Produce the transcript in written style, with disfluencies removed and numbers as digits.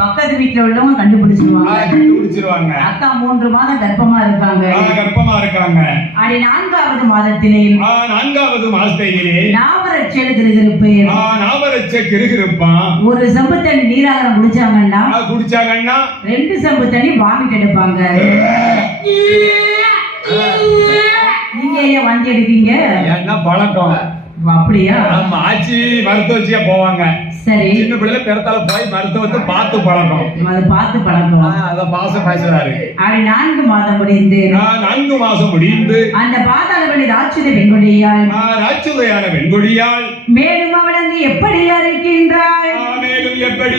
பக்கத்து வீட்டுல உள்ளவங்க கண்டுபிடிச்சிருவாங்க. அக்கா 3 மாதம் கர்ப்பமா இருக்காங்க. அடி 4வது மாதத்திலே 4வது மாதத்திலே நாவரட்ச கிருகிருப்பான். ஒரு செம்பு தண்ணி நீராகாரம் குடிச்சாங்கன்னா 2 செம்பு தண்ணி வாமிட் எடுப்பாங்க. நீங்க ஏன் வாந்தி எடுக்கீங்க? என்ன பழக்கம்? அப்படியா? ஆமா, ஆச்சி மருத்துவச்சியா போவாங்க. சரி, சின்ன பிள்ளைல பிறத்தால போய் மருத்துவத்தை பார்த்து பழக்கம். அது பார்த்து பழக்கம். அத பாசம் பேசுறாரு. அது 4 மாதம் முடிந்து 4 மாசம் முடிந்து அந்த பாதாளவழி ராட்சத வெண்கொடியால் ராட்சதையான வெண்கொடியால் மேலும் அவள் அங்கு எப்படி இருக்கின்றாள்? மேலும் எப்படி